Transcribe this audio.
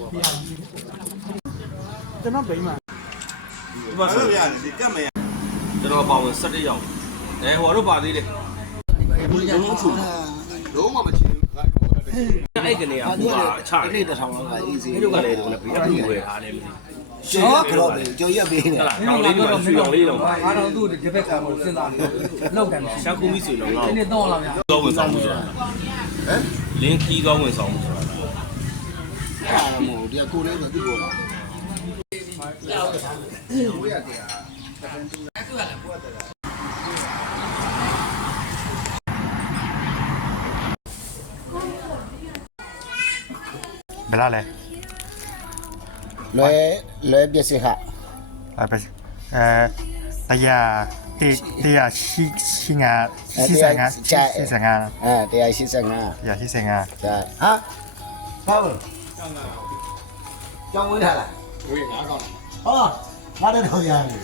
ကျွန်တော်ဗိမ်းမှာ ဒီမှာဆိုရတယ်ဒီကတ်မရကျွန်တော်ပါဝင်17ရောက်ဟိုတို့ပါသေးတယ်လုံးမမချင်ဘူးအဲ့ကနေကဟိုကချတယ်နေ့တစ်ထောင်လောက်က easy တို့ကလည်းတော့ဘီအပ်ဝယ်ထားတယ်မသိကျော်ကတော့ကျော်ရက်ပေးနေ ဟုတ်လားတောင်လေးတော့ရွှေတောင်လေးတော့ အားတော့သူ့ဒီဘက်ကဟိုစဉ်းစားနေလောက်တယ်နော် ရှမ်းကူမီဆွေတော့ငါ့ ဒီနေ့တော့လာဗျာ ကိုဝင်ဆောင်မှုဆိုတာဟမ်လင်းခီးကောင်းဝင်ဆောင်မှုဆိုတာ အားမဟုတ်ဒီကိုလေးပဲသူ့ပေါ်မှာဘယ်လားလဲလွဲပြစ်စစ်ခအဲ့ပဲတရားရှိငါ185ဟာဘာလို့ကျောင်းဝေးထားလားဝေးငါကောင်းဟောငါတော့ရတယ်